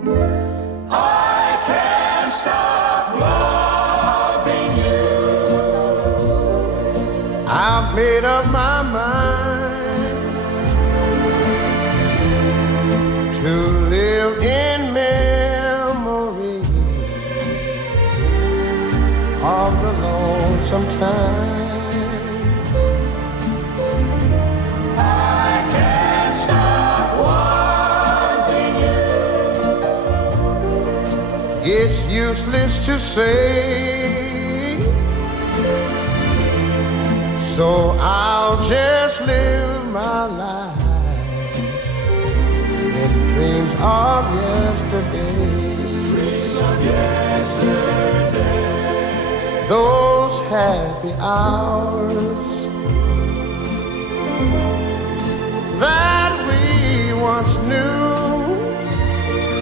I can't stop loving you. I've made up my mind to live in memories of the lonesome time. I can't stop wanting you. It's useless to say, so I'll just live my life in dreams of yesterday. Dreams of yesterday. Those happy hours that we once knew.